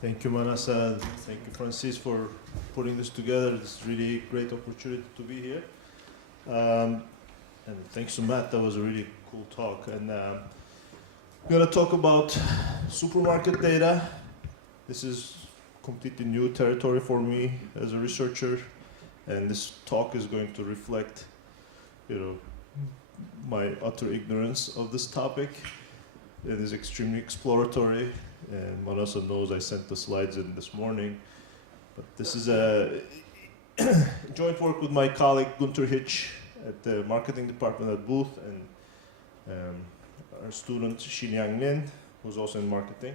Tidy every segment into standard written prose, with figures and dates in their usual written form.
Thank you, Manasa. Thank you, Francis, for putting this together. It's really a great opportunity to be here. And thanks to Matt, that was a really cool talk. And we're going to talk about supermarket data. This is completely new territory for me as a researcher. And this talk is going to reflect, my utter ignorance of this topic. It is extremely exploratory. And Manasa knows I sent the slides in this morning. But this is a joint work with my colleague Gunter Hitch at the marketing department at Booth, and our student Xinyang Lin, who's also in marketing.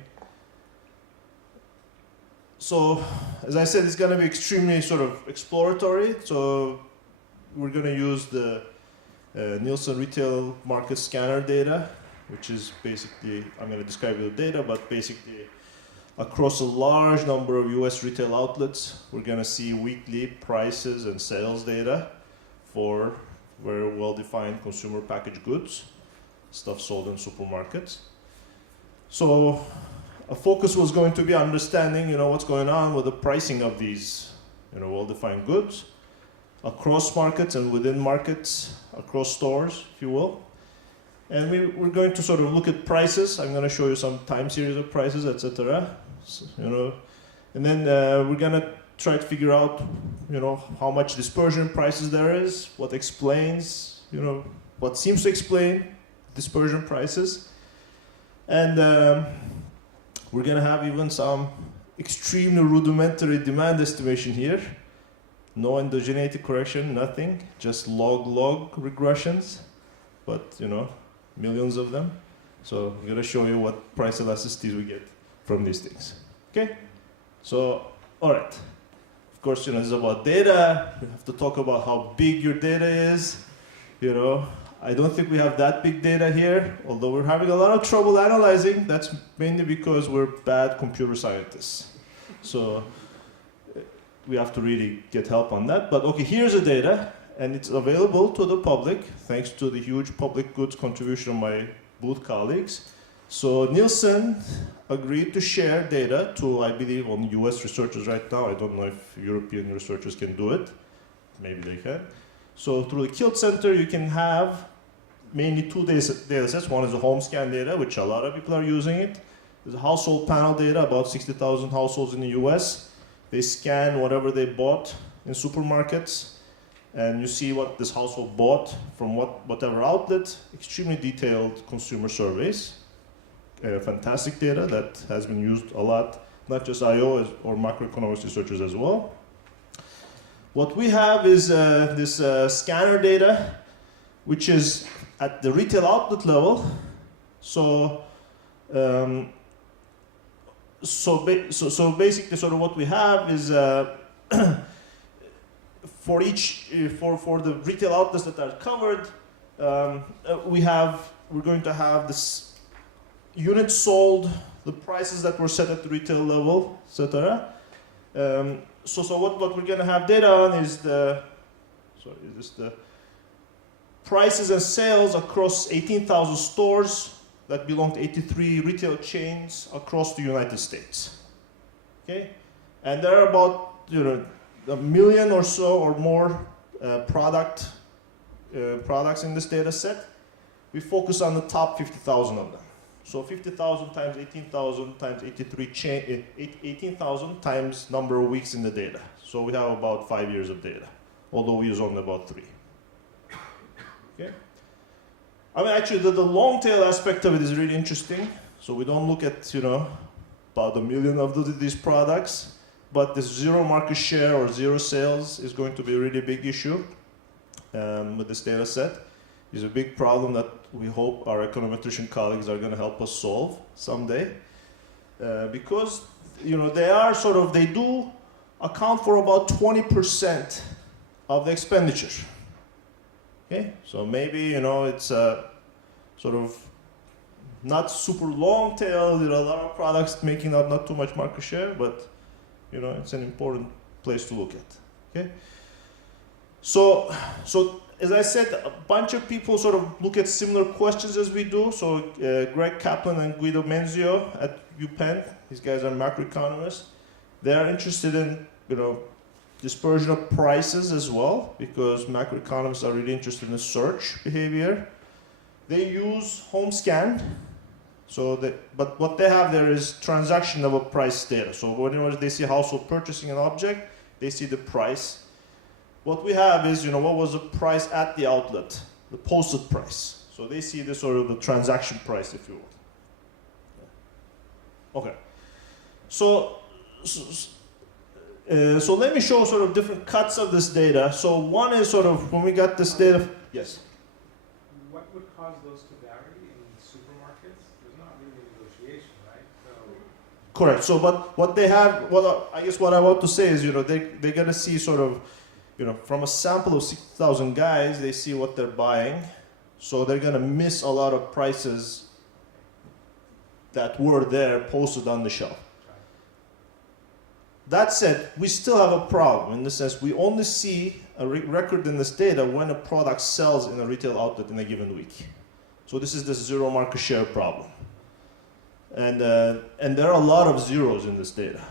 So, as I said, it's going to be extremely sort of exploratory. So, we're going to use the Nielsen retail market scanner data, which is basically, I'm going to describe the data, but basically across a large number of US retail outlets, we're going to see weekly prices and sales data for very well-defined consumer packaged goods, stuff sold in supermarkets. So a focus was going to be understanding, what's going on with the pricing of these, well-defined goods across markets and within markets, across stores, if you will. And we're going to sort of look at prices. I'm going to show you some time series of prices, etc. So, and then we're going to try to figure out, how much dispersion prices there is, what explains, what seems to explain dispersion prices. And we're going to have even some extremely rudimentary demand estimation here. No endogeneity correction, nothing, just log regressions. But, millions of them. So I'm going to show you what price elasticities we get from these things. Okay? So, all right. Of course, this is about data. We have to talk about how big your data is. I don't think we have that big data here, although we're having a lot of trouble analyzing. That's mainly because we're bad computer scientists. So we have to really get help on that. But okay, here's the data. And it's available to the public, thanks to the huge public goods contribution of my Booth colleagues. So Nielsen agreed to share data to, I believe, on US researchers right now. I don't know if European researchers can do it. Maybe they can. So through the Kilt Center, you can have mainly two data sets. One is the home scan data, which a lot of people are using it. There's household panel data, about 60,000 households in the US. They scan whatever they bought in supermarkets. And you see what this household bought from whatever outlet. Extremely detailed consumer surveys. Fantastic data that has been used a lot, not just IO or macroeconomics researchers as well. What we have is this scanner data, which is at the retail outlet level. So, so basically, sort of what we have is for the retail outlets that are covered, we're going to have this units sold, the prices that were set at the retail level, etc. So what we're going to have data on is the prices and sales across 18,000 stores that belong to 83 retail chains across the United States. Okay, and there are about a million or so or more products in this data set. We focus on the top 50,000 of them. So 50,000 times 18,000 times 18,000 times number of weeks in the data. So we have about 5 years of data, although we use only about 3. Okay. Actually, the long tail aspect of it is really interesting. So we don't look at, about a million of these products. But this zero market share or zero sales is going to be a really big issue with this data set. It's a big problem that we hope our econometrician colleagues are going to help us solve someday. Because, they do account for about 20% of the expenditure. Okay? So maybe, it's sort of not super long tail. There are a lot of products making up not too much market share, but it's an important place to look at. Okay. So as I said, a bunch of people sort of look at similar questions as we do. So Greg Kaplan and Guido Menzio at UPenn, these guys are macroeconomists. They are interested in, dispersion of prices as well, because macroeconomists are really interested in search behavior. They use home scan. But what they have there is transaction level price data. So whenever they see a household purchasing an object, they see the price. What we have is, what was the price at the outlet, the posted price. So they see the sort of the transaction price, if you will. Okay. So let me show sort of different cuts of this data. So one is sort of when we got this data. Yes. What would cause those to vary in supermarkets? There's not really negotiation, right? Correct. So, but what they have, I guess what I want to say is, they're gonna see sort of, from a sample of 6,000 guys, they see what they're buying. So they're gonna miss a lot of prices that were there posted on the shelf. That said, we still have a problem in the sense we only see a record in this data when a product sells in a retail outlet in a given week. So this is the zero market share problem. And there are a lot of zeros in this data.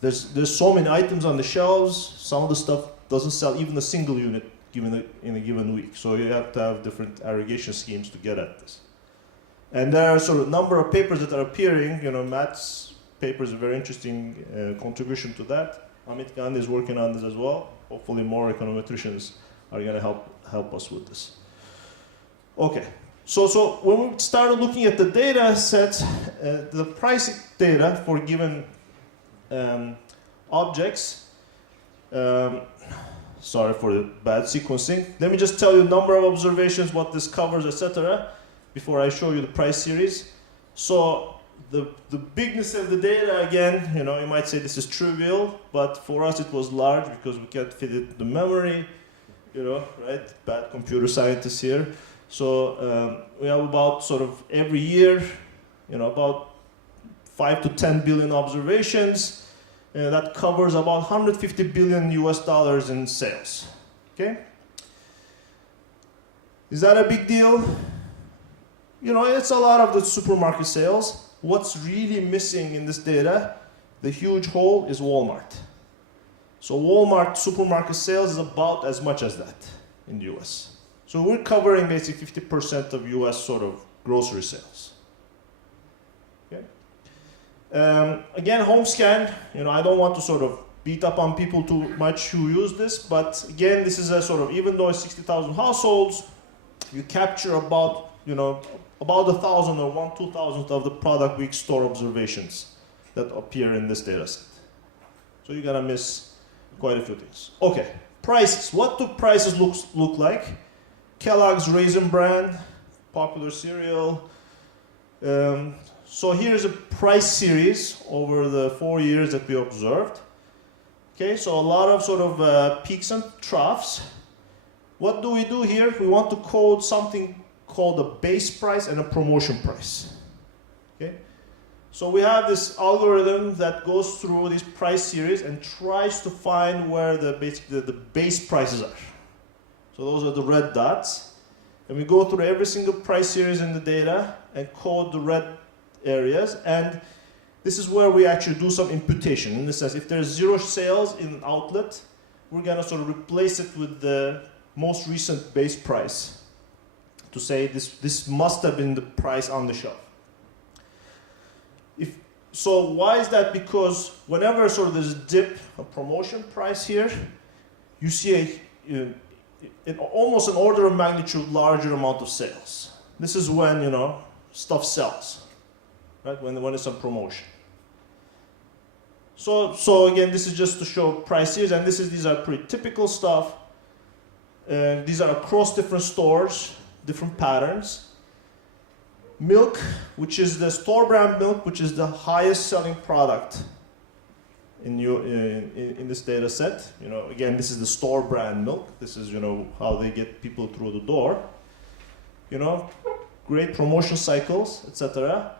There's so many items on the shelves, some of the stuff doesn't sell even a single unit in a given week. So you have to have different aggregation schemes to get at this. And there are sort of a number of papers that are appearing, Matt's paper is a very interesting contribution to that. Amit Gandhi is working on this as well. Hopefully more econometricians are going to help us with this. Okay, so when we started looking at the data set, the pricing data for given objects, sorry for the bad sequencing. Let me just tell you a number of observations, what this covers, etc., before I show you the price series. So the bigness of the data, again, you might say this is trivial, but for us it was large because we can't fit it in the memory, right? Bad computer scientists here. So we have about sort of every year, about 5 to 10 billion observations. That covers about 150 billion US dollars in sales. Okay? Is that a big deal? It's a lot of the supermarket sales. What's really missing in this data, the huge hole, is Walmart. So Walmart supermarket sales is about as much as that in the US. So we're covering basically 50% of US sort of grocery sales. Okay? Again, home scan, I don't want to sort of beat up on people too much who use this, but again, this is a sort of, even though it's 60,000 households, you capture about, about 1,000 or 1/2,000 of the product week store observations that appear in this data set. So you're gonna miss quite a few things. Okay, prices. What do prices look like? Kellogg's Raisin Bran, popular cereal. So here's a price series over the 4 years that we observed. Okay, so a lot of sort of peaks and troughs. What do we do here? We want to code something called a base price and a promotion price. Okay? So we have this algorithm that goes through this price series and tries to find where the base prices are. So those are the red dots. And we go through every single price series in the data and code the red areas. And this is where we actually do some imputation. In the sense, if there's zero sales in an outlet, we're going to sort of replace it with the most recent base price to say this must have been the price on the shelf. So why is that? Because whenever sort of there's a dip, a promotion price here, you see almost an order of magnitude larger amount of sales. This is when, stuff sells, right? When it's on promotion. So again, this is just to show prices, and these are pretty typical stuff. These are across different stores, different patterns. Milk, which is the store brand milk, which is the highest selling product in this data set. Again, this is the store brand milk. This is, how they get people through the door. Great promotion cycles, etc.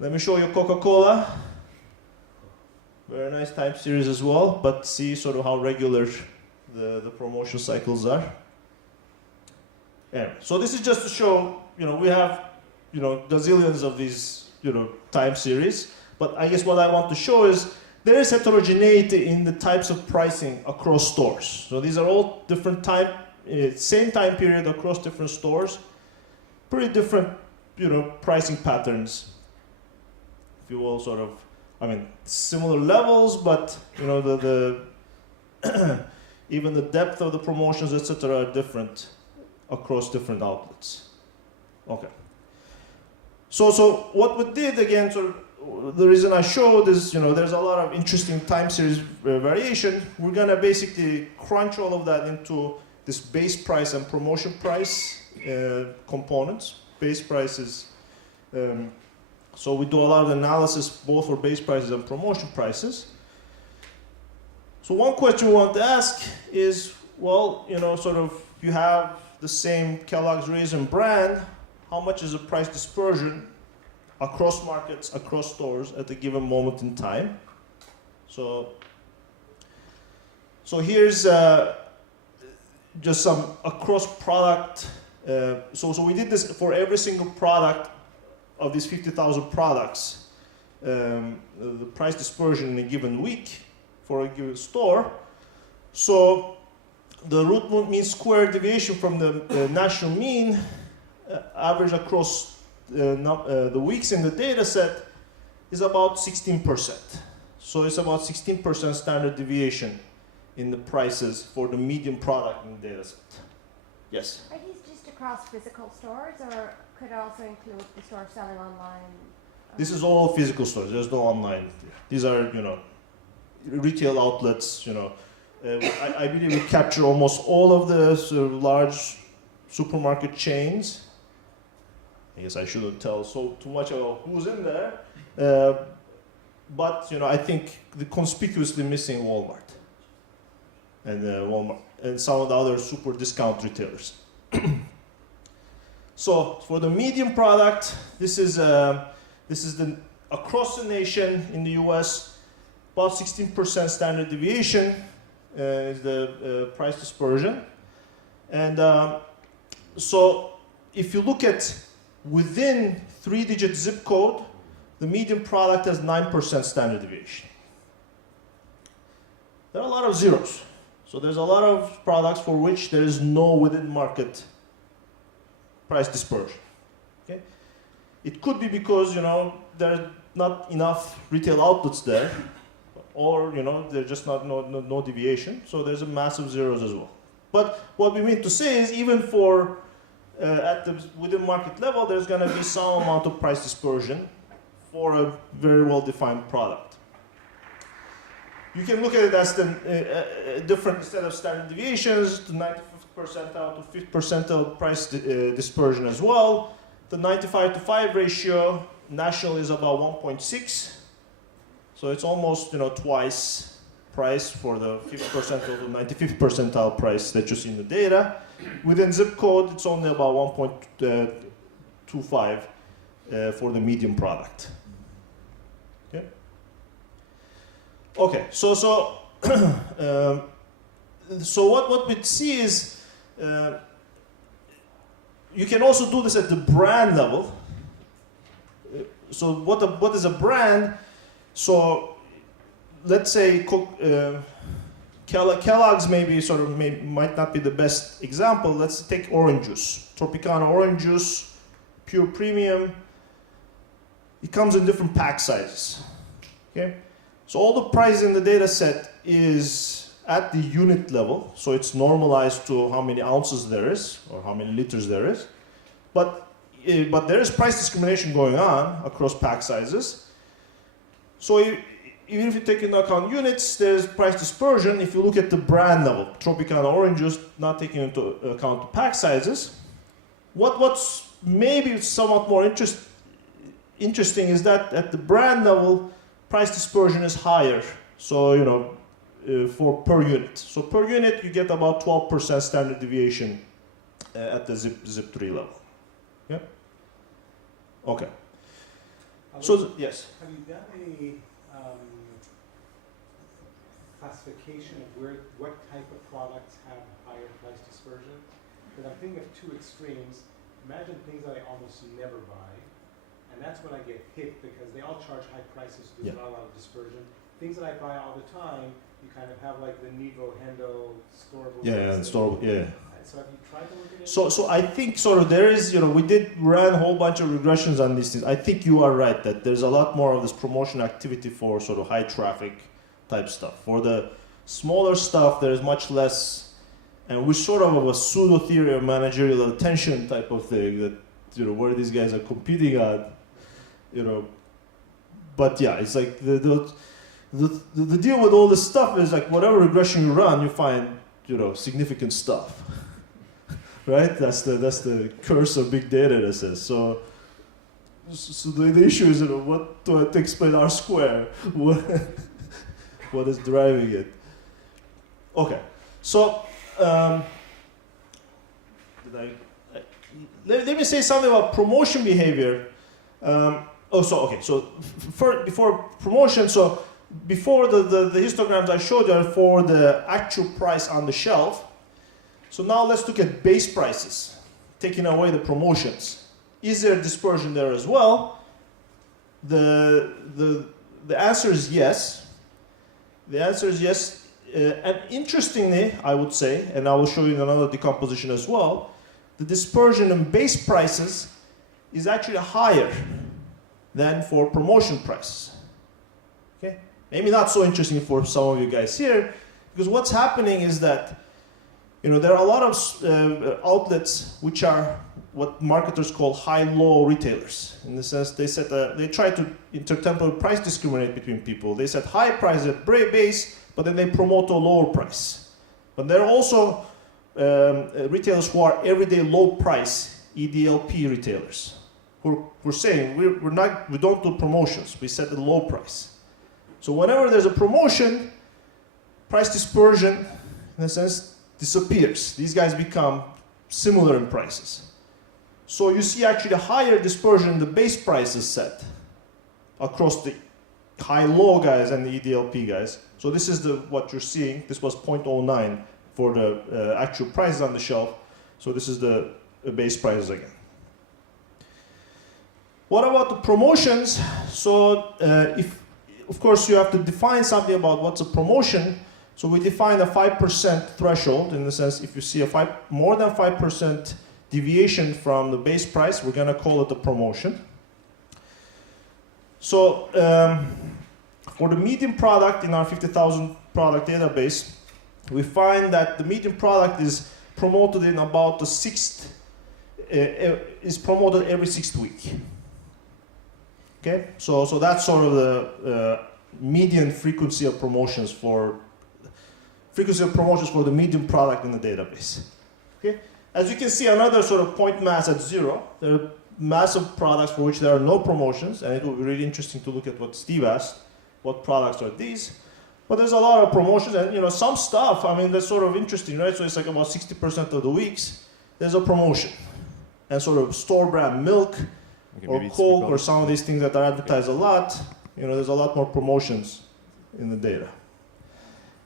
Let me show you Coca-Cola. Very nice time series as well, but see sort of how regular the promotion cycles are. Anyway, so this is just to show, we have, gazillions of these, time series. But I guess what I want to show is there is heterogeneity in the types of pricing across stores. So these are all different same time period across different stores. Pretty different, pricing patterns. If you will, sort of, similar levels, but the even the depth of the promotions, etc., are different across different outlets. Okay. So what we did again, the reason I showed is, there's a lot of interesting time series variation. We're gonna basically crunch all of that into this base price and promotion price components. Base prices. So we do a lot of analysis both for base prices and promotion prices. So one question we want to ask is, well, you have the same Kellogg's Raisin brand, how much is the price dispersion across markets, across stores at a given moment in time? So here's just some across product. So we did this for every single product of these 50,000 products, the price dispersion in a given week for a given store. So the root mean square deviation from the national mean average across the weeks in the data set is about 16%. So it's about 16% standard deviation in the prices for the median product in the data set. Yes? Are these just across physical stores, or could it also include the store selling online? This is all physical stores. There's no online. These are, retail outlets. I believe we capture almost all of the sort of large supermarket chains. I guess I shouldn't tell too much about who's in there, but I think the conspicuously missing Walmart and some of the other super discount retailers. So for the median product, this is the across the nation in the U.S. about 16% standard deviation is the price dispersion, and so if you look at within 3-digit zip code, the median product has 9% standard deviation. There are a lot of zeros. So there's a lot of products for which there is no within market price dispersion. Okay? It could be because there are not enough retail outlets there, or there's just no deviation. So there's a massive zeros as well. But what we mean to say is even for at the within market level, there's going to be some amount of price dispersion for a very well-defined product. You can look at it as the different set of standard deviations, the 95th percentile to 5th percentile price dispersion as well. The 95 to 5 ratio national is about 1.6, so it's almost twice price for the 5th percentile to 95th percentile price that you see in the data. Within zip code, it's only about 1.25 for the median product. Okay. Okay. So what we see is you can also do this at the brand level. So what is a brand? So let's say Kellogg's might not be the best example. Let's take orange juice. Tropicana orange juice, pure premium. It comes in different pack sizes. Okay? So all the price in the data set is at the unit level. So it's normalized to how many ounces there is or how many liters there is. But there is price discrimination going on across pack sizes. So even if you take into account units, there's price dispersion. If you look at the brand level, Tropicana orange juice, not taking into account the pack sizes, what's maybe somewhat more interesting is that at the brand level, price dispersion is higher. So for per unit. So per unit, you get about 12% standard deviation at the zip 3 level. Yeah. Okay. So yes. Have you done any classification of what type of products have higher price dispersion? Because I'm thinking of two extremes. Imagine things that I almost never buy, and that's when I get hit because they all charge high prices, so there's not a lot of dispersion. Things that I buy all the time, you kind of have like the Nevo, Hendo, storable. So have you tried to look at it? So I think sort of there is, we ran a whole bunch of regressions on these things. I think you are right that there's a lot more of this promotion activity for sort of high traffic type stuff. For the smaller stuff, there is much less, and we sort of have a pseudo theory of managerial attention type of thing that, where these guys are competing on, But yeah, it's like the deal with all this stuff is like whatever regression you run, you find, significant stuff. Right? That's the curse of big data, in a sense. So the issue is, what do I have to explain R square? What is driving it? Okay, so let me say something about promotion behavior. Before promotion, so before the histograms I showed you are for the actual price on the shelf. So now let's look at base prices, taking away the promotions. Is there dispersion there as well? The answer is yes. The answer is yes. And interestingly, I would say, and I will show you another decomposition as well, the dispersion in base prices is actually higher than for promotion prices. Okay? Maybe not so interesting for some of you guys here, because what's happening is that there are a lot of outlets which are what marketers call high-low retailers. In the sense, they try to intertemporal price discriminate between people. They set high price at base, but then they promote a lower price. But there are also retailers who are everyday low price EDLP retailers. We're saying we don't do promotions. We set a low price. So whenever there's a promotion, price dispersion, in a sense, disappears. These guys become similar in prices. So you see actually a higher dispersion in the base prices set across the high-low guys and the EDLP guys. So this is what you're seeing. This was 0.09 for the actual prices on the shelf. So this is the base prices again. What about the promotions? So of course you have to define something about what's a promotion. So we define a 5% threshold, in the sense if you see more than 5% deviation from the base price, we're going to call it a promotion. So for the median product in our 50,000 product database, we find that the median product is promoted in about is promoted every 6th week. Okay, so that's sort of the median frequency of promotions for the median product in the database. Okay, as you can see, another sort of point mass at 0. There are massive products for which there are no promotions, and it will be really interesting to look at what Steve asked. What products are these? But there's a lot of promotions, and some stuff. I mean, that's sort of interesting, right? So it's like about 60% of the weeks there's a promotion, and sort of store brand milk. Or Coke, or some of these things that are advertised a lot, there's a lot more promotions in the data.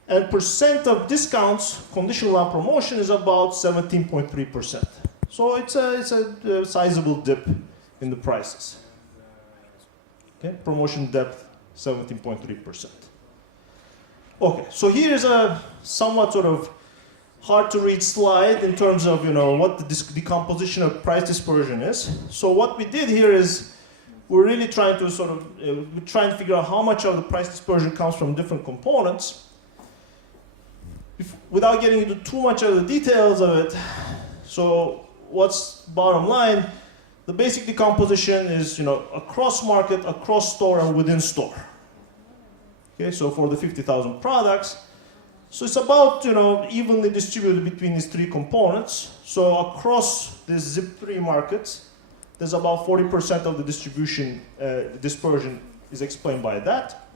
And percent of discounts, conditional on promotion, is about 17.3%. So it's a sizable dip in the prices. Okay, promotion depth, 17.3%. Okay, so here is a somewhat sort of hard to read slide in terms of what the decomposition of price dispersion is. So what we did here is we're really trying to to figure out how much of the price dispersion comes from different components. Without getting into too much of the details of it, so what's bottom line? The basic decomposition is across market, across store, and within store. Okay, so for the 50,000 products. So it's about evenly distributed between these 3 components. So across these ZIP3 markets, there's about 40% of the distribution dispersion is explained by that.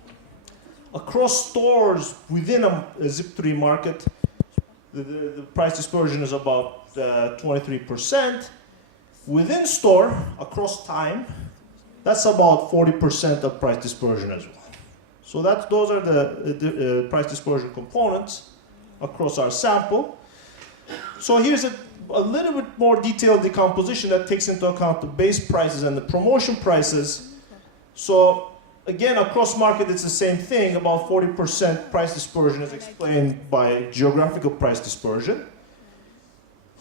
Across stores within a ZIP3 market, the price dispersion is about 23%. Within store, across time, that's about 40% of price dispersion as well. So those are the price dispersion components across our sample. So here's a little bit more detailed decomposition that takes into account the base prices and the promotion prices. So again, across market, it's the same thing. About 40% price dispersion is explained by geographical price dispersion.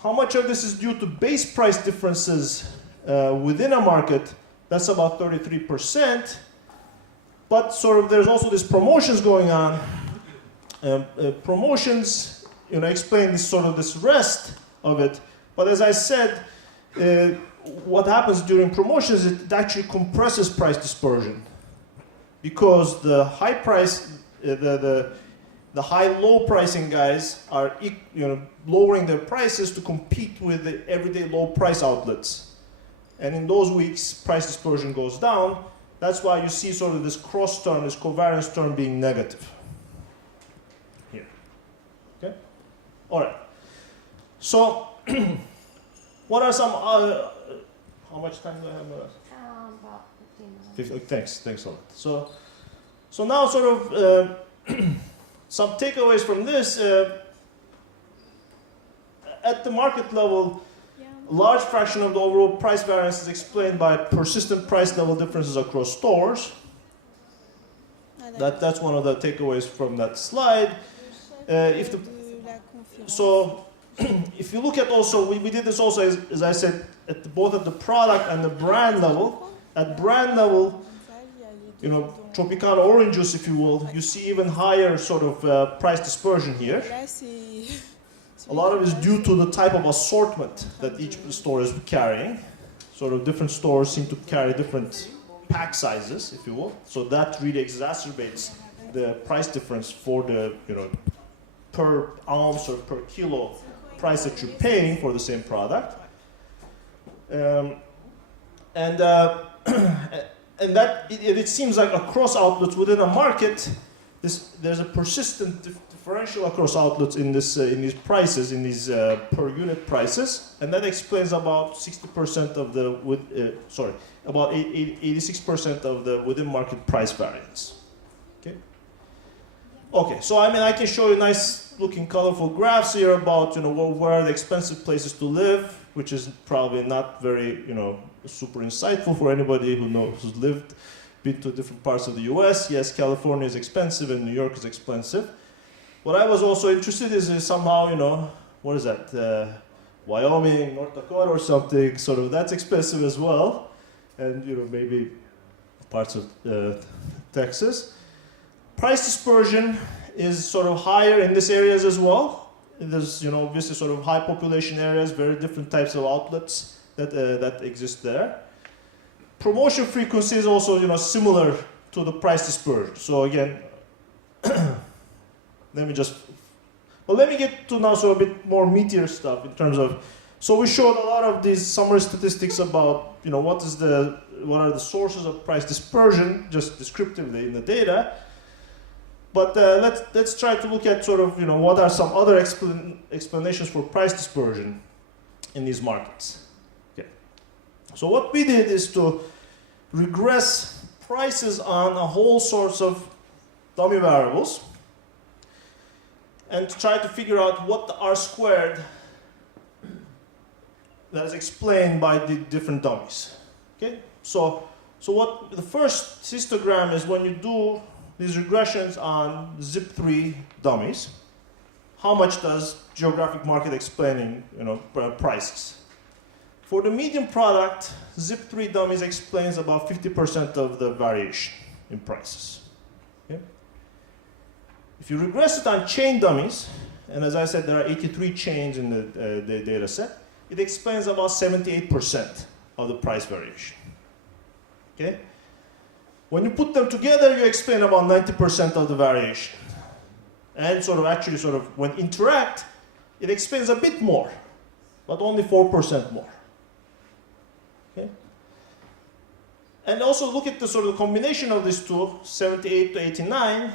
How much of this is due to base price differences within a market? That's about 33%. But sort of there's also these promotions going on. Promotions, explain this rest of it. But as I said, what happens during promotions is it actually compresses price dispersion, because the high price, the high-low pricing guys are lowering their prices to compete with the everyday low price outlets. And in those weeks, price dispersion goes down. That's why you see sort of this cross term, this covariance term being negative. Here. Okay? All right. So, what are some, how much time do I have left? About 15 minutes. Thanks a lot. So now sort of some takeaways from this. At the market level, a large fraction of the overall price variance is explained by persistent price level differences across stores. That's one of the takeaways from that slide. So if you look at also, we did this also, as I said, both at the product and the brand level. At brand level, Tropicana orange juice, if you will, you see even higher sort of price dispersion here. A lot of it is due to the type of assortment that each store is carrying. Sort of different stores seem to carry different pack sizes, if you will. So that really exacerbates the price difference for the, per ounce or per kilo price that you're paying for the same product. And that it seems like across outlets within a market, there's a persistent differential across outlets in these prices, in these per unit prices, and that explains about 60% of the about 86% of the within market price variance. Okay, so I can show you nice looking colorful graphs here about where are the expensive places to live, which is probably not very super insightful for anybody who's been to different parts of the US. Yes, California is expensive and New York is expensive. What I was also interested in is somehow, what is that? Wyoming, North Dakota or something, sort of that's expensive as well. And, maybe parts of Texas. Price dispersion is sort of higher in these areas as well. There's, obviously sort of high population areas, very different types of outlets that exist there. Promotion frequency is also, similar to the price dispersion. So again, let me get to now a bit more meatier stuff in terms of, so we showed a lot of these summary statistics about, what are the sources of price dispersion, just descriptively in the data. But let's try to look at sort of, what are some other explanations for price dispersion in these markets. Okay. So what we did is to regress prices on a whole sorts of dummy variables and to try to figure out what the R squared that is explained by the different dummies. Okay? So what the first histogram is when you do these regressions on ZIP3 dummies, how much does geographic market explaining prices? For the median product, ZIP3 dummies explains about 50% of the variation in prices. Okay? If you regress it on chain dummies, and as I said, there are 83 chains in the data set, it explains about 78% of the price variation. Okay? When you put them together, you explain about 90% of the variation. And when interact, it explains a bit more, but only 4% more. Okay? And also look at the sort of combination of these two, 78 to 89.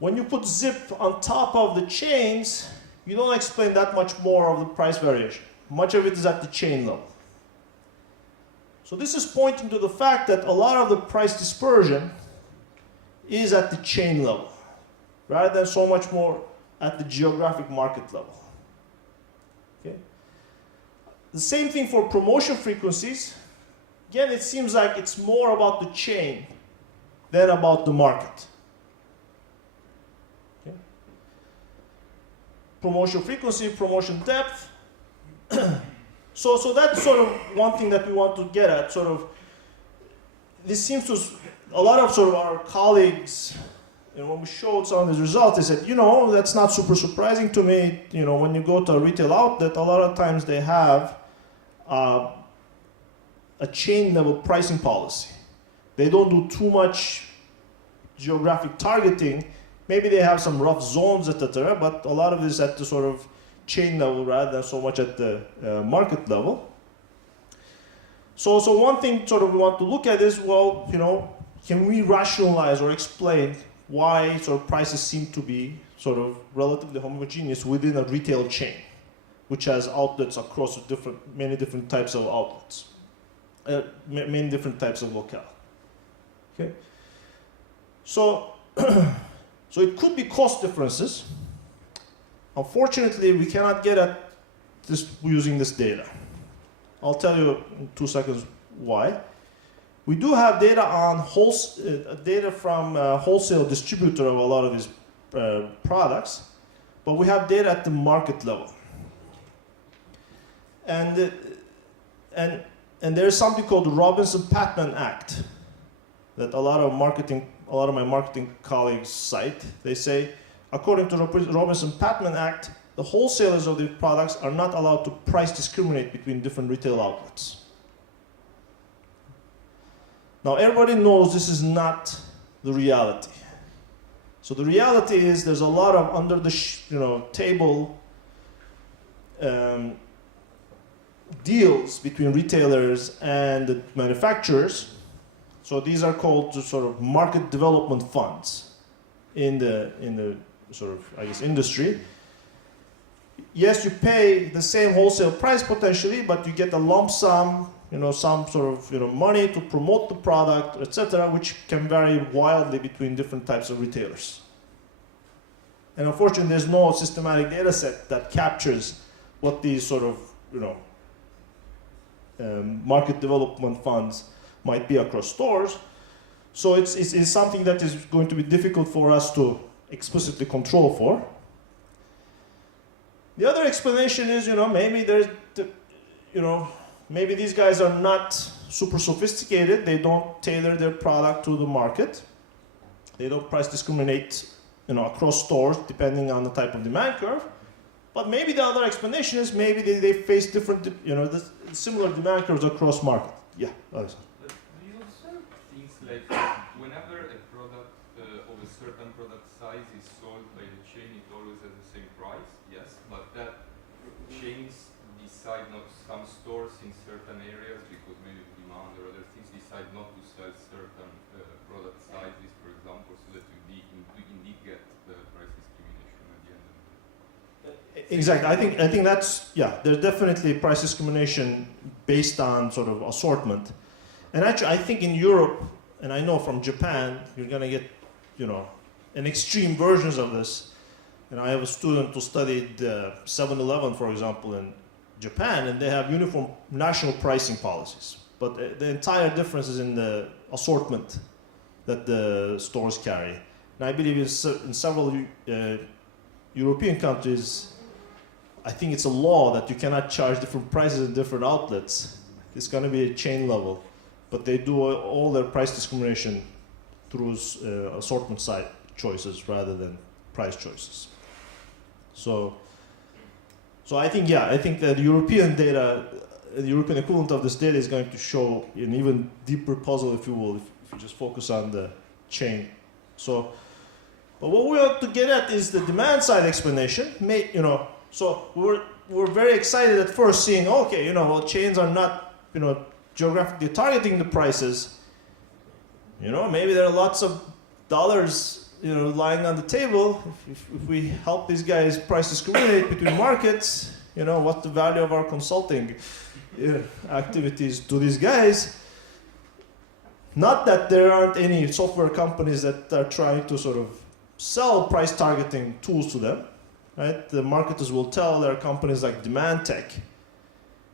When you put zip on top of the chains, you don't explain that much more of the price variation. Much of it is at the chain level. So this is pointing to the fact that a lot of the price dispersion is at the chain level, rather than so much more at the geographic market level. Okay? The same thing for promotion frequencies. Again, it seems like it's more about the chain than about the market. Okay? Promotion frequency, promotion depth. So that's sort of one thing that we want to get at. Sort of, this seems to, a lot of sort of our colleagues, when we showed some of these results, they said, that's not super surprising to me. When you go to a retail outlet, a lot of times they have a chain level pricing policy. They don't do too much geographic targeting. Maybe they have some rough zones, etc., but a lot of this at the sort of chain level rather than so much at the market level. So one thing sort of we want to look at is, well, can we rationalize or explain why sort of prices seem to be sort of relatively homogeneous within a retail chain, which has outlets across many different types of outlets, many different types of locale. Okay, so it could be cost differences. Unfortunately, we cannot get at this using this data. I'll tell you in 2 seconds why. We do have data on data from wholesale distributor of a lot of these products, but we have data at the market level. And there's something called the Robinson-Patman Act that a lot of my marketing colleagues cite. They say, according to the Robinson-Patman Act, the wholesalers of these products are not allowed to price discriminate between different retail outlets. Now, everybody knows this is not the reality. So the reality is there's a lot of under the table deals between retailers and the manufacturers. So these are called sort of market development funds in the sort of, I guess, industry. Yes, you pay the same wholesale price potentially, but you get a lump sum, some sort of money to promote the product, etc., which can vary wildly between different types of retailers. And unfortunately, there's no systematic data set that captures what these sort of market development funds might be across stores. So it's something that is going to be difficult for us to explicitly control for. The other explanation is, maybe these guys are not super sophisticated. They don't tailor their product to the market. They don't price discriminate, across stores depending on the type of demand curve. But maybe the other explanation is maybe they face different, similar demand curves across market. Yeah, Alexander. Do you observe things like whenever a product of a certain product size is sold by the chain, it always has the same price? Yes, but that chains decide not, some stores in certain areas because maybe demand or other things decide not to sell certain product sizes, for example, so that you indeed get the price discrimination at the end of the day. Exactly. I think that's, there's definitely price discrimination based on sort of assortment. And actually, I think in Europe, and I know from Japan, you're going to get, an extreme versions of this. And I have a student who studied 7-Eleven, for example, in Japan, and they have uniform national pricing policies. But the entire difference is in the assortment that the stores carry. And I believe in several European countries, I think it's a law that you cannot charge different prices in different outlets. It's going to be a chain level. But they do all their price discrimination through assortment side choices rather than price choices. So I think that the European data, the European equivalent of this data is going to show an even deeper puzzle, if you will, if you just focus on the chain. So, but what we want to get at is the demand side explanation. So we're very excited at first seeing, chains are not, geographically targeting the prices. Maybe there are lots of dollars, lying on the table. If we help these guys price discriminate between markets, what's the value of our consulting activities to these guys? Not that there aren't any software companies that are trying to sort of sell price targeting tools to them, right? The marketers will tell there are companies like Demand Tech,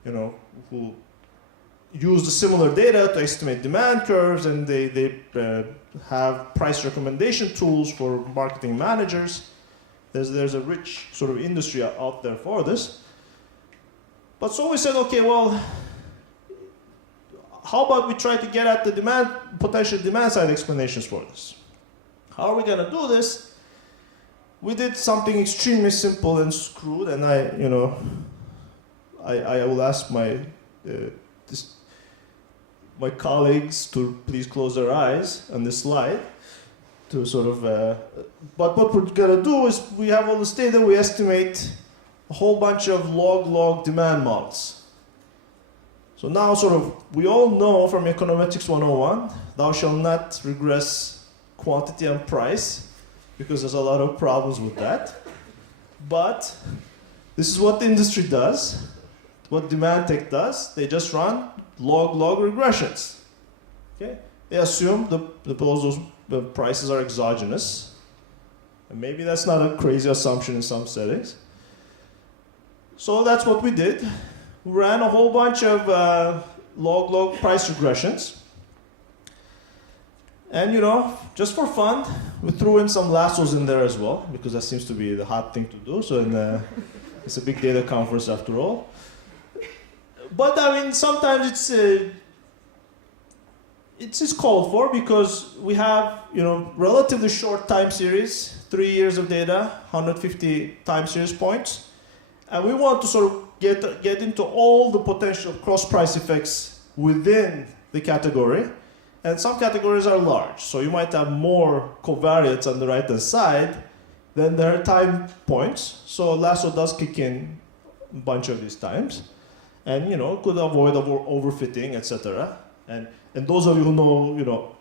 you know, who use the similar data to estimate demand curves, and they have price recommendation tools for marketing managers. There's a rich sort of industry out there for this. But so we said, okay, well, how about we try to get at the potential demand side explanations for this? How are we going to do this? We did something extremely simple and crude, and I will ask my colleagues to please close their eyes on this slide to sort of. But what we're going to do is we have all this data. We estimate a whole bunch of log demand models. So now sort of, we all know from Econometrics 101, thou shalt not regress quantity and price, because there's a lot of problems with that. But this is what the industry does, what Demand Tech does. They just run log regressions. Okay? They assume those prices are exogenous. And maybe that's not a crazy assumption in some settings. So that's what we did. We ran a whole bunch of log price regressions. And just for fun, we threw in some lassos in there as well, because that seems to be the hot thing to do. So it's a big data conference after all. But I mean, sometimes it's called for, because we have relatively short time series, 3 years of data, 150 time series points, and we want to sort of get into all the potential cross-price effects within the category. And some categories are large, so you might have more covariates on the right-hand side than there are time points. So lasso does kick in a bunch of these times, and could avoid overfitting, etc. And those of you who know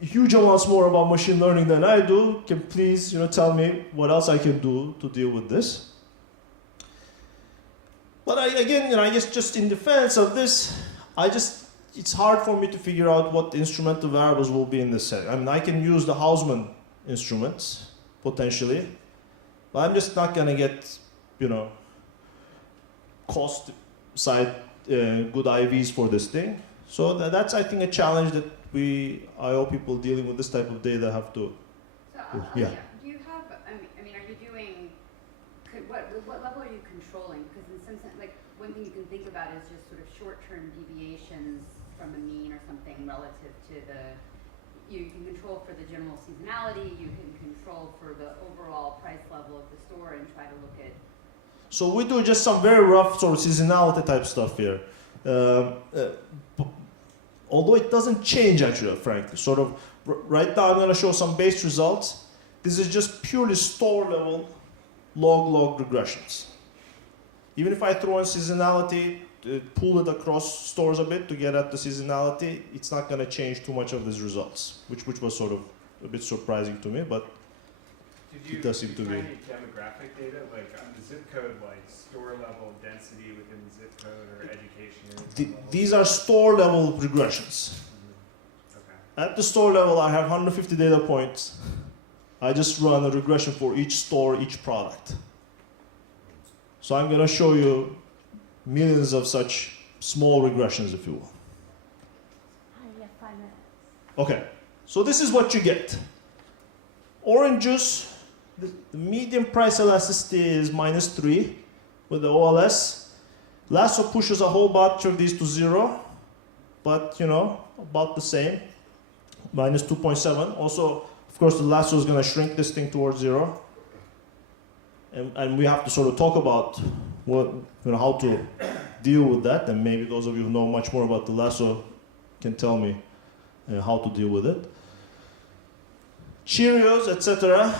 huge amounts more about machine learning than I do can please tell me what else I can do to deal with this. But I guess just in defense of this, it's hard for me to figure out what the instrumental variables will be in this set. I mean, I can use the Hausman instruments, potentially, but I'm just not gonna get, cost side good IVs for this thing. So that's, I think, a challenge that IO people dealing with this type of data have to, So, yeah. do you have, I mean, are you doing, what level are you controlling? Because in some sense, like, one thing you can think about is just sort of short-term deviations from a mean or something relative to you can control for the general seasonality, you can control for the overall price level of the store and try to look at. So we do just some very rough sort of seasonality type stuff here. Although it doesn't change actually, frankly. Sort of right now I'm going to show some base results. This is just purely store level log regressions. Even if I throw in seasonality, pull it across stores a bit to get at the seasonality, it's not going to change too much of these results, which was sort of a bit surprising to me, but it does seem to be. Did you find any demographic data, like on the zip code, like store level density within the zip code or education? These are store level regressions. Okay. At the store level, I have 150 data points. I just run a regression for each store, each product. So I'm going to show you millions of such small regressions, if you will. I have 5 minutes. Okay, so this is what you get. Orange juice, the median price elasticity is -3 with the OLS. Lasso pushes a whole bunch of these to 0, but about the same, -2.7. Also, of course, the lasso is going to shrink this thing towards 0. And we have to sort of talk about how to deal with that, and maybe those of you who know much more about the lasso can tell me how to deal with it. Cheerios, etc.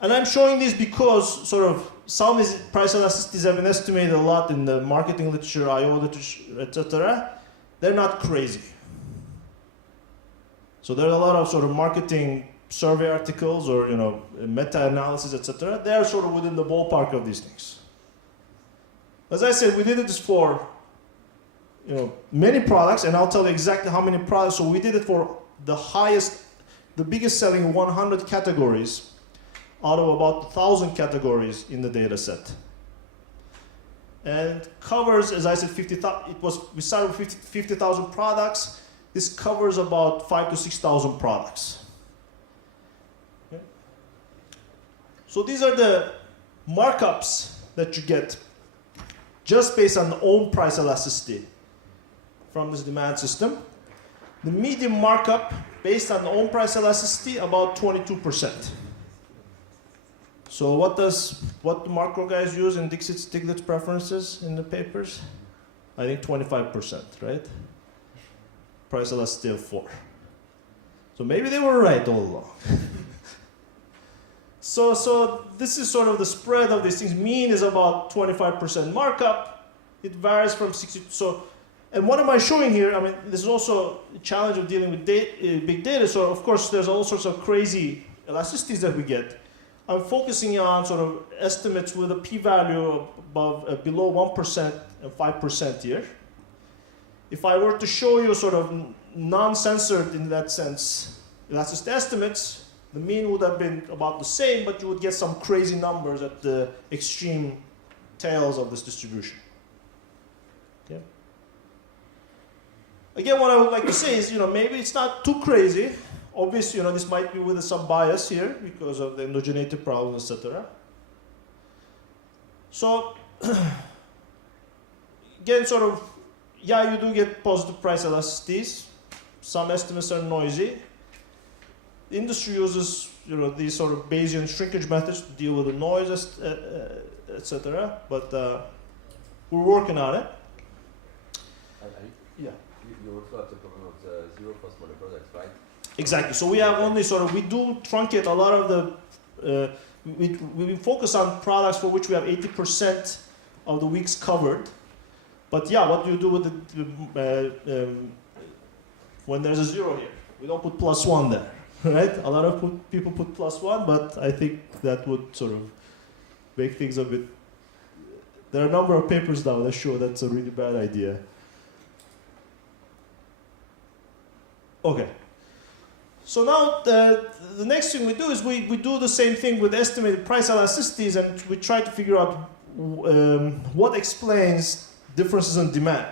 And I'm showing this because sort of some of these price elasticities have been estimated a lot in the marketing literature, IO literature, etc. They're not crazy. So there are a lot of sort of marketing survey articles or meta-analysis, etc. They're sort of within the ballpark of these things. As I said, we did this for many products, and I'll tell you exactly how many products. So we did it for the biggest selling 100 categories out of about 1,000 categories in the data set. And covers, as I said, 50,000. We started with 50,000 products. This covers about 5,000 to 6,000 products. Okay. So these are the markups that you get just based on the own price elasticity from this demand system. The median markup based on the own price elasticity, about 22%. So what do macro guys use in Dixit-Stiglitz preferences in the papers? I think 25%, right? Price elasticity of 4. So maybe they were right all along. So this is sort of the spread of these things. Mean is about 25% markup. It varies from 60. And what am I showing here? I mean, this is also a challenge of dealing with big data. So of course, there's all sorts of crazy elasticities that we get. I'm focusing on sort of estimates with a p-value below 1% and 5% here. If I were to show you sort of non-censored in that sense elasticity estimates, the mean would have been about the same, but you would get some crazy numbers at the extreme tails of this distribution. Okay. Again, what I would like to say is, maybe it's not too crazy. Obviously, this might be with some bias here because of the endogeneity problems, etc. So, again, sort of, you do get positive price elasticities. Some estimates are noisy. The industry uses, these sort of Bayesian shrinkage methods to deal with the noise, etc. But we're working on it. Yeah. You also have the problem of the zero for smaller products, right? Exactly. So we have only we do truncate a lot of the, we focus on products for which we have 80% of the weeks covered. But yeah, what do you do with when there's a 0 here? We don't put +1 there, right? A lot of people put +1, but I think that would sort of make things a bit, there are a number of papers now that show that's a really bad idea. Okay. So now the next thing we do is we do the same thing with estimated price elasticities, and we try to figure out what explains differences in demand.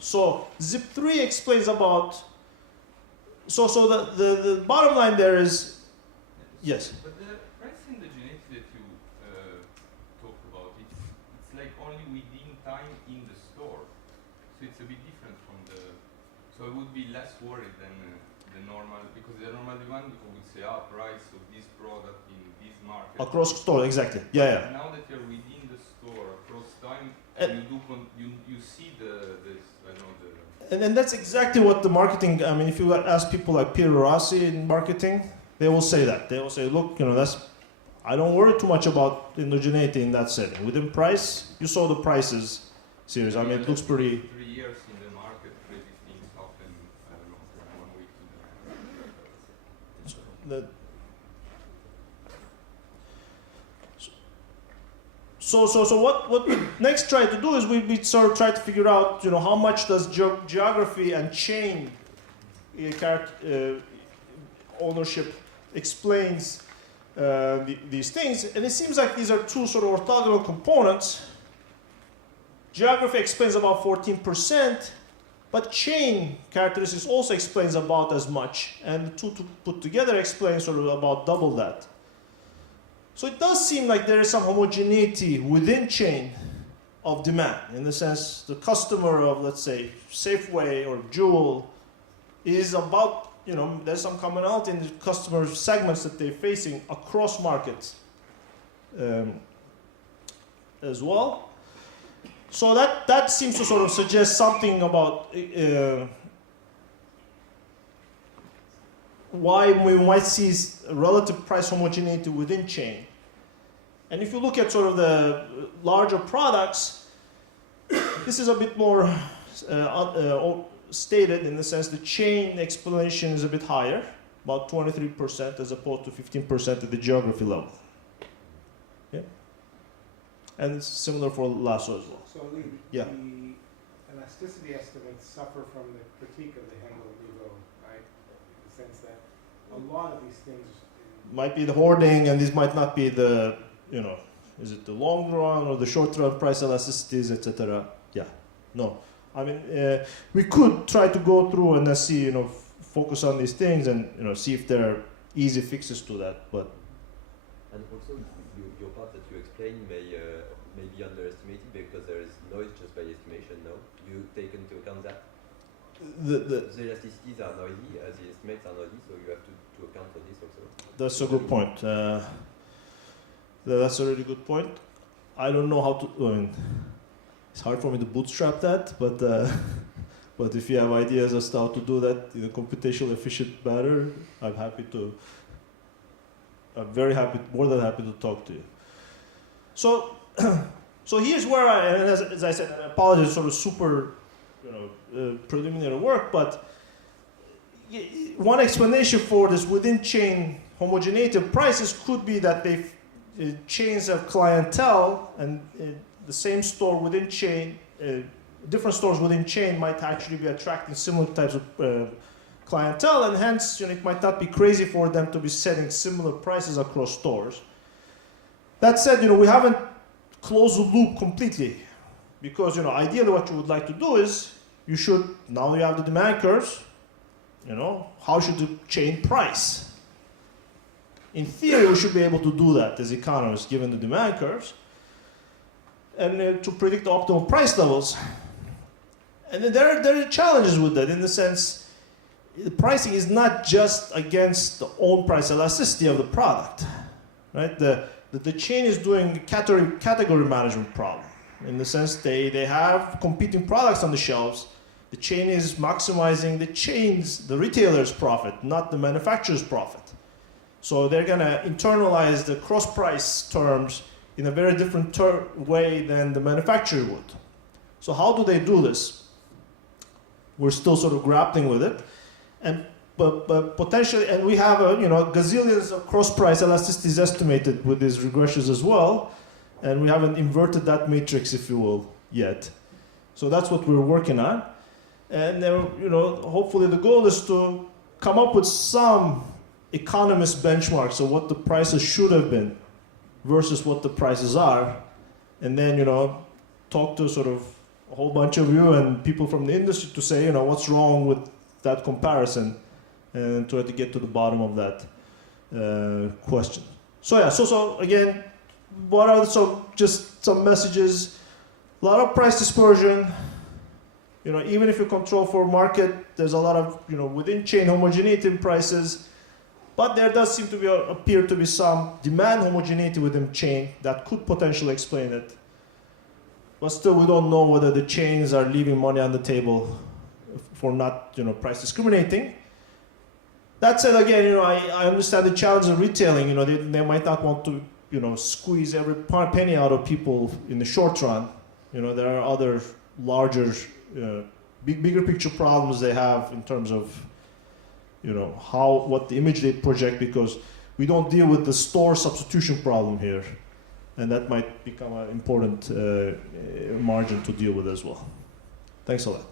So ZIP3 explains about, so the bottom line there is, yes? But the price endogeneity that you talked about, it's like only within time in the store. So it's a bit different from so I would be less worried than the normal, because the normal demand would say, price of this product in this market. Across store, exactly. Yeah. Now that you're within the store, across time, you see and that's exactly what the marketing, I mean, if you ask people like Peter Rossi in marketing, they will say that. They will say, look, I don't worry too much about endogeneity in that setting. Within price, you saw the prices series. I mean, it looks pretty. 3 years in the market, crazy things happen, I don't know, from 1 week to the next. So what we next try to do is we sort of try to figure out, how much does geography and chain ownership explains these things, and it seems like these are two sort of orthogonal components. Geography explains about 14%, but chain characteristics also explains about as much, and the two put together explain sort of about double that. So it does seem like there is some homogeneity within chain of demand, in the sense the customer of, let's say, Safeway or Jewel is about, there's some commonality in the customer segments that they're facing across markets as well. So that seems to sort of suggest something about why we might see relative price homogeneity within chain. And if you look at sort of the larger products, this is a bit more stated, in the sense the chain explanation is a bit higher, about 23% as opposed to 15% at the geography level. Okay? And it's similar for Lasso as well. So Lee, Yeah. and elasticity estimates suffer from the critique of the Hengel-Libo, right? In the sense that a lot of these things Might be the hoarding, and these might not be the, is it the long run or the short run price elasticities, etc. Yeah, no. I mean, we could try to go through and see, focus on these things and, see if there are easy fixes to that, but. And also, your part that you explained may be underestimated because there is noise just by estimation, no? You take into account that? The elasticities are noisy, the estimates are noisy, so you have to account for this also. That's a good point. That's a really good point. I don't know how to. It's hard for me to bootstrap that, but if you have ideas as to how to do that in a computationally efficient manner, I'm very happy, more than happy to talk to you. So, so here's where and as I said, I apologize, sort of super, preliminary work, but one explanation for this within-chain homogeneity of prices could be that chains of clientele and the same store within chain, different stores within chain might actually be attracting similar types of clientele, and hence it might not be crazy for them to be setting similar prices across stores. That said, we haven't closed the loop completely, because ideally what you would like to do is now you have the demand curves. How should the chain price? In theory, we should be able to do that as economists, given the demand curves, and to predict the optimal price levels. And then there are challenges with that, in the sense, the pricing is not just against the own price elasticity of the product, right? The chain is doing category management problem, in the sense they have competing products on the shelves. The chain is maximizing the retailer's profit, not the manufacturer's profit. So they're going to internalize the cross-price terms in a very different way than the manufacturer would. So how do they do this? We're still sort of grappling with it, but potentially, and we have gazillions of cross-price elasticities estimated with these regressions as well, and we haven't inverted that matrix, if you will, yet. So that's what we're working on. And hopefully the goal is to come up with some economist benchmarks of what the prices should have been versus what the prices are, and then talk to sort of a whole bunch of you and people from the industry to say what's wrong with that comparison, and try to get to the bottom of that question. So yeah, so again, what are just some messages? A lot of price dispersion. Even if you control for market, there's a lot of within chain homogeneity in prices, but there does seem to appear to be some demand homogeneity within chain that could potentially explain it. But still, we don't know whether the chains are leaving money on the table for not price discriminating. That said, again, I understand the challenge of retailing. They might not want to squeeze every penny out of people in the short run. There are other larger bigger picture problems they have in terms of what the image they project, because we don't deal with the store substitution problem here, and that might become an important margin to deal with as well. Thanks a lot.